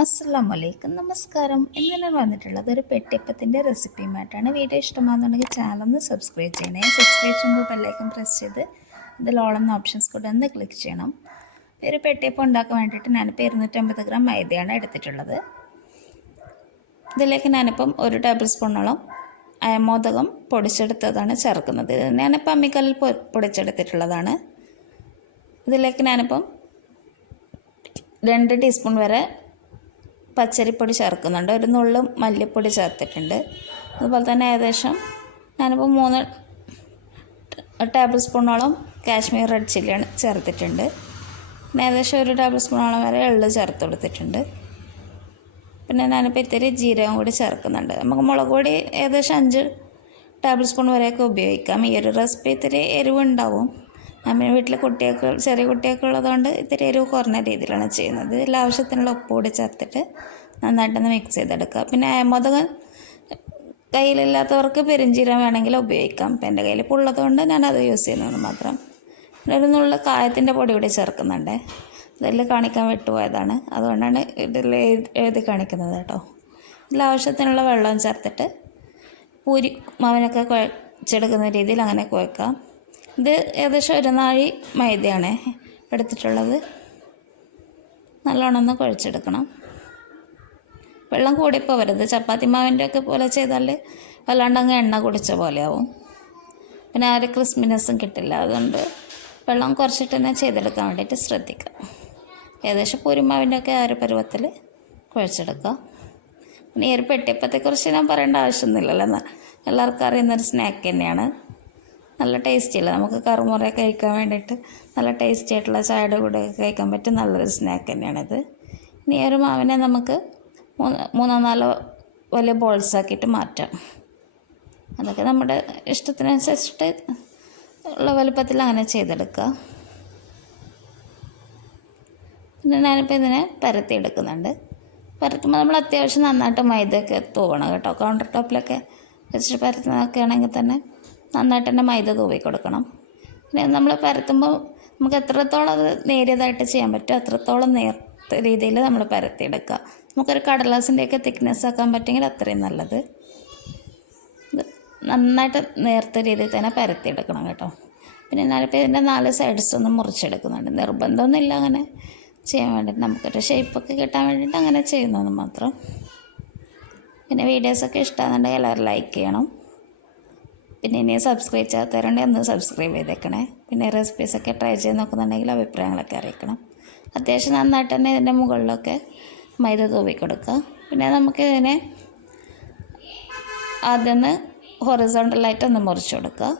അസ്സലാമലൈക്കും, നമസ്കാരം. ഇന്ന് ഞാൻ വന്നിട്ടുള്ളത് ഒരു പെട്ടിയപ്പത്തിൻ്റെ റെസിപ്പിയുമായിട്ടാണ്. വീഡിയോ ഇഷ്ടമാണെന്നുണ്ടെങ്കിൽ ചാനലൊന്ന് സബ്സ്ക്രൈബ് ചെയ്യണേ. സബ്സ്ക്രൈബ് ചെയ്യുമ്പോൾ ബെല്ലൈക്കൺ പ്രസ് ചെയ്ത് ഇതിൽ ഓൾ എന്ന ഓപ്ഷൻസ് കൂടെ ഒന്ന് ക്ലിക്ക് ചെയ്യണം. ഒരു പെട്ടിയപ്പം ഉണ്ടാക്കാൻ വേണ്ടിയിട്ട് ഞാനിപ്പോൾ 250 ഗ്രാം മൈദയാണ് എടുത്തിട്ടുള്ളത്. ഇതിലേക്ക് ഞാനിപ്പം 1 ടേബിൾ സ്പൂണോളം അയമോദകം പൊടിച്ചെടുത്തതാണ് ചേർക്കുന്നത്. ഞാനിപ്പോൾ അമ്മിക്കല്ലിൽ പൊടിച്ചെടുത്തിട്ടുള്ളതാണ്. ഇതിലേക്ക് ഞാനിപ്പം 2 ടീസ്പൂൺ വരെ പച്ചരിപ്പൊടി ചേർക്കുന്നുണ്ട്. ഒരു നുള്ളു മല്ലിപ്പൊടി ചേർത്തിട്ടുണ്ട്. അതുപോലെ തന്നെ ഏകദേശം ഞാനിപ്പോൾ 3 ടേബിൾ സ്പൂണോളം കാശ്മീർ റെഡ് ചില്ലിയാണ് ചേർത്തിട്ടുണ്ട്. പിന്നെ ഏകദേശം 1 ടേബിൾ സ്പൂണോളം വരെ എള്ള് ചേർത്ത് കൊടുത്തിട്ടുണ്ട്. പിന്നെ ഞാനിപ്പോൾ ഇത്തിരി ജീരകം കൂടി ചേർക്കുന്നുണ്ട്. നമുക്ക് മുളക് പൊടി ഏകദേശം 5 ടേബിൾ സ്പൂൺ വരെയൊക്കെ ഉപയോഗിക്കാം. ഈ ഒരു റെസിപ്പി ഇത്തിരി എരിവുണ്ടാവും. നമ്മൾ വീട്ടിൽ ചെറിയ കുട്ടിയൊക്കെ ഉള്ളതുകൊണ്ട് ഇത്തിരി എരിവ് കുറഞ്ഞ രീതിയിലാണ് ചെയ്യുന്നത്. ഇതിൽ ആവശ്യത്തിനുള്ള ഉപ്പ് കൂടി ചേർത്തിട്ട് നന്നായിട്ടൊന്ന് മിക്സ് ചെയ്തെടുക്കുക. പിന്നെ അയമോദകം കയ്യിലില്ലാത്തവർക്ക് പെരുംജീരകം വേണമെങ്കിൽ ഉപയോഗിക്കാം. ഇപ്പം എൻ്റെ കയ്യിൽ ഇപ്പോൾ ഉള്ളതുകൊണ്ട് ഞാനത് യൂസ് ചെയ്യുന്നത് മാത്രം. പിന്നെ ഒരു നുള്ള കായത്തിൻ്റെ പൊടി കൂടി ചേർക്കുന്നുണ്ട്. ഇതിൽ കാണിക്കാൻ വിട്ടുപോയതാണ്, അതുകൊണ്ടാണ് ഇതിൽ എഴുതി കാണിക്കുന്നത് കേട്ടോ. ഇതിൽ ആവശ്യത്തിനുള്ള വെള്ളം ചേർത്തിട്ട് പൂരി മാവിനൊക്കെ കുഴച്ചെടുക്കുന്ന രീതിയിൽ അങ്ങനെ കുഴക്കാം. ഇത് ഏകദേശം 1 നാഴി മൈദയാണ് എടുത്തിട്ടുള്ളത്. നല്ലോണം ഒന്ന് കുഴച്ചെടുക്കണം. വെള്ളം കൂടിപ്പോവരുത്. ചപ്പാത്തി മാവിൻ്റെ ഒക്കെ പോലെ ചെയ്താൽ വല്ലാണ്ടങ്ങ് എണ്ണ കുടിച്ച പോലെ ആവും. പിന്നെ ആ ഒരു ക്രിസ്പിനെസ്സും കിട്ടില്ല. അതുകൊണ്ട് വെള്ളം കുറച്ചിട്ട് തന്നെ ചെയ്തെടുക്കാൻ വേണ്ടിയിട്ട് ശ്രദ്ധിക്കുക. ഏകദേശം പൂരിമാവിൻ്റെ ഒക്കെ ആ ഒരു പരുവത്തിൽ കുഴച്ചെടുക്കുക. പിന്നെ ഈ ഒരു പെട്ടിയപ്പത്തെക്കുറിച്ച് ഞാൻ പറയേണ്ട ആവശ്യമൊന്നുമില്ലല്ലോ, എല്ലാവർക്കും അറിയുന്നൊരു സ്നാക്ക് തന്നെയാണ്. നല്ല ടേസ്റ്റില്ല, നമുക്ക് കറുമുറ കഴിക്കാൻ വേണ്ടിയിട്ട് നല്ല ടേസ്റ്റി ആയിട്ടുള്ള ചായയുടെ കൂടെ കഴിക്കാൻ പറ്റിയ നല്ലൊരു സ്നാക്ക് തന്നെയാണിത്. ഇനി ഒരു മാവിനെ നമുക്ക് 3-4 വലിയ ബോൾസാക്കിയിട്ട് മാറ്റാം. അതൊക്കെ നമ്മുടെ ഇഷ്ടത്തിനനുസരിച്ചിട്ട് ഉള്ള വലുപ്പത്തിൽ അങ്ങനെ ചെയ്തെടുക്കുക. പിന്നെ ഞാനിപ്പോൾ ഇതിനെ പരത്തിയെടുക്കുന്നുണ്ട്. പരത്തുമ്പോൾ നമ്മൾ അത്യാവശ്യം നന്നായിട്ട് മൈദയൊക്കെ തൂവണം കേട്ടോ. കൗണ്ടർ ടോപ്പിലൊക്കെ വെച്ചിട്ട് പരത്തുന്നതൊക്കെ ആണെങ്കിൽ തന്നെ നന്നായിട്ട് തന്നെ മൈദ തൂവി കൊടുക്കണം. പിന്നെ നമ്മൾ പരത്തുമ്പോൾ നമുക്ക് എത്രത്തോളം അത് നേരിയതായിട്ട് ചെയ്യാൻ പറ്റുമോ അത്രത്തോളം നേർത്ത രീതിയിൽ നമ്മൾ പരത്തിയെടുക്കുക. നമുക്കൊരു കടലാസിൻ്റെയൊക്കെ തിക്നെസ് ആക്കാൻ പറ്റുമെങ്കിൽ അത്രയും നല്ലത്. നന്നായിട്ട് നേർത്ത രീതിയിൽ തന്നെ പരത്തിയെടുക്കണം കേട്ടോ. പിന്നെ ഞാനിപ്പോൾ ഇതിൻ്റെ 4 സൈഡ്സ് ഒന്ന് മുറിച്ചെടുക്കുന്നുണ്ട്. നിർബന്ധമൊന്നുമില്ല അങ്ങനെ ചെയ്യാൻ വേണ്ടിയിട്ട്, നമുക്കൊരു ഷേപ്പൊക്കെ കിട്ടാൻ വേണ്ടിയിട്ട് അങ്ങനെ ചെയ്യുന്നത് മാത്രം. പിന്നെ വീഡിയോസൊക്കെ ഇഷ്ടമാണെന്നുണ്ടെങ്കിൽ എല്ലാവരും ലൈക്ക് ചെയ്യണം. പിന്നെ ഇനി സബ്സ്ക്രൈബ് ചെയ്യാത്തവരുണ്ടെങ്കിൽ ഒന്ന് സബ്സ്ക്രൈബ് ചെയ്തേക്കണേ. പിന്നെ റെസിപ്പീസൊക്കെ ട്രൈ ചെയ്ത് നോക്കുന്നുണ്ടെങ്കിൽ അഭിപ്രായങ്ങളൊക്കെ അറിയിക്കണം. അത്യാവശ്യം നന്നായിട്ട് തന്നെ ഇതിൻ്റെ മുകളിലൊക്കെ മൈദ തൂവി കൊടുക്കുക. പിന്നെ നമുക്കിതിനെ ആദ്യം ഹൊറിസോണ്ടലായിട്ടൊന്ന് മുറിച്ച് കൊടുക്കുക.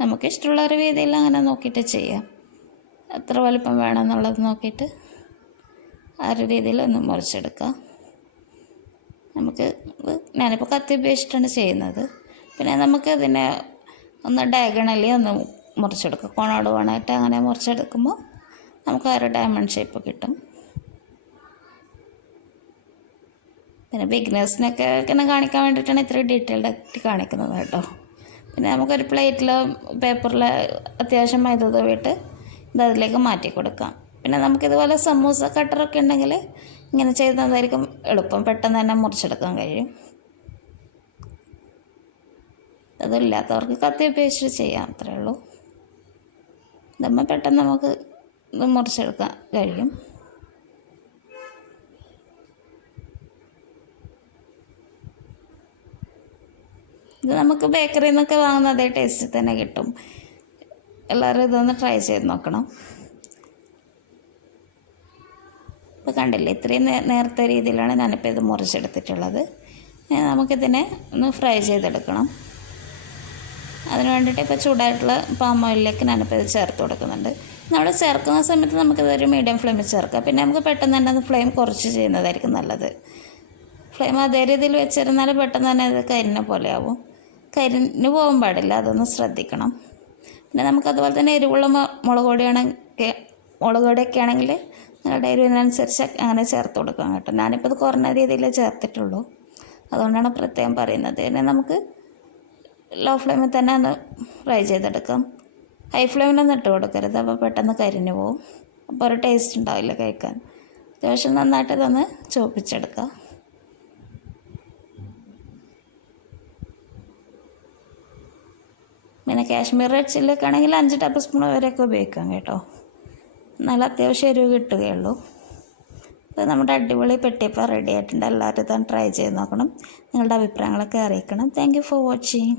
നമുക്കിഷ്ടമുള്ള ഒരു രീതിയിൽ അങ്ങനെ നോക്കിയിട്ട് ചെയ്യാം. എത്ര വലുപ്പം വേണമെന്നുള്ളത് നോക്കിയിട്ട് ആ ഒരു രീതിയിൽ ഒന്ന് മുറിച്ചെടുക്കുക. ഞാനിപ്പോൾ കത്തി ഉപയോഗിച്ചിട്ടാണ് ചെയ്യുന്നത്. പിന്നെ നമുക്കതിനെ ഒന്ന് ഡയഗണലി ഒന്ന് മുറിച്ചെടുക്കുക. കോണോട് കോണായിട്ട് അങ്ങനെ മുറിച്ചെടുക്കുമ്പോൾ നമുക്ക് ആ ഒരു ഡയമണ്ട് ഷേപ്പ് കിട്ടും. പിന്നെ ബിഗിനേഴ്സിനൊക്കെ ഇങ്ങനെ കാണിക്കാൻ വേണ്ടിയിട്ടാണ് ഇത്ര ഡീറ്റെയിൽഡ് ആയിട്ട് കാണിക്കുന്നത് കേട്ടോ. പിന്നെ നമുക്കൊരു പ്ലേറ്റിലോ പേപ്പറിലോ അത്യാവശ്യം മൈദ തൂവിയിട്ട് ഇതിലേക്ക് മാറ്റി കൊടുക്കാം. പിന്നെ നമുക്കിതുപോലെ സമൂസ കട്ടറൊക്കെ ഉണ്ടെങ്കിൽ ഇങ്ങനെ ചെയ്യുന്നതായിരിക്കും എളുപ്പം, പെട്ടെന്ന് തന്നെ മുറിച്ചെടുക്കാൻ കഴിയും. അതില്ലാത്തവർക്ക് കത്തി ഉപയോഗിച്ച് ചെയ്യാം, അത്രയേ ഉള്ളൂ. ഇതുമ്പോൾ പെട്ടെന്ന് നമുക്ക് ഇത് മുറിച്ചെടുക്കാൻ കഴിയും. ഇത് നമുക്ക് ബേക്കറിയിൽ നിന്നൊക്കെ വാങ്ങുന്ന അതേ ടേസ്റ്റ് തന്നെ കിട്ടും. എല്ലാവരും ഇതൊന്ന് ട്രൈ ചെയ്ത് നോക്കണം. ഇപ്പോൾ കണ്ടില്ലേ, ഇത്രയും നേർത്ത രീതിയിലാണ് ഞാനിപ്പോൾ ഇത് മുറിച്ചെടുത്തിട്ടുള്ളത്. നമുക്കിതിനെ ഒന്ന് ഫ്രൈ ചെയ്തെടുക്കണം. അതിന് വേണ്ടിയിട്ട് ഇപ്പോൾ ചൂടായിട്ടുള്ള പാം ഓയിലിലേക്ക് ഞാനിപ്പോൾ ഇത് ചേർത്ത് കൊടുക്കുന്നുണ്ട്. നമ്മൾ ചേർക്കുന്ന സമയത്ത് നമുക്കിതൊരു മീഡിയം ഫ്ലെയിമിൽ ചേർക്കാം. പിന്നെ നമുക്ക് പെട്ടെന്ന് തന്നെ അത് ഫ്ലെയിം കുറച്ച് ചെയ്യുന്നതായിരിക്കും നല്ലത്. ഫ്ലെയിം അതേ രീതിയിൽ വെച്ചിരുന്നാൽ പെട്ടെന്ന് തന്നെ ഇത് കരിഞ്ഞ പോലെ ആവും. കരിഞ്ഞു പോകാൻ പാടില്ല, അതൊന്ന് ശ്രദ്ധിക്കണം. പിന്നെ നമുക്കതുപോലെ തന്നെ എരിവുള്ള മുളക് പൊടിയൊക്കെ ആണെങ്കിൽ നിങ്ങളുടെ എരിവിനനുസരിച്ച് അങ്ങനെ ചേർത്ത് കൊടുക്കാം കേട്ടോ. ഞാനിപ്പോൾ ഇത് കുറഞ്ഞ രീതിയിൽ ചേർത്തിട്ടുള്ളൂ, അതുകൊണ്ടാണ് പ്രത്യേകം പറയുന്നത്. പിന്നെ നമുക്ക് ലോ ഫ്ലെയിമിൽ തന്നെ ഒന്ന് ഫ്രൈ ചെയ്തെടുക്കാം. ഹൈ ഫ്ലെയിമിലൊന്നും ഇട്ട് കൊടുക്കരുത്, അപ്പോൾ പെട്ടെന്ന് കരിഞ്ഞു പോകും. അപ്പോൾ ഒരു ടേസ്റ്റ് ഉണ്ടാവില്ല കഴിക്കാൻ. അത്യാവശ്യം നന്നായിട്ട് ഇതൊന്ന് ചുവപ്പിച്ചെടുക്കുക. പിന്നെ കാശ്മീർ റെഡ് ചില്ലിയൊക്കെ ആണെങ്കിൽ 5 ടേബിൾ സ്പൂൺ വരെയൊക്കെ ഉപയോഗിക്കാം കേട്ടോ. എന്നാലും അത്യാവശ്യം എരിവ് കിട്ടുകയുള്ളൂ. അപ്പോൾ നമ്മുടെ അടിപൊളി പെട്ടിയപ്പം റെഡി ആയിട്ടുണ്ട്. എല്ലാവരും ഇതൊന്ന് ട്രൈ ചെയ്ത് നോക്കണം. നിങ്ങളുടെ അഭിപ്രായങ്ങളൊക്കെ അറിയിക്കണം. Thank you for watching.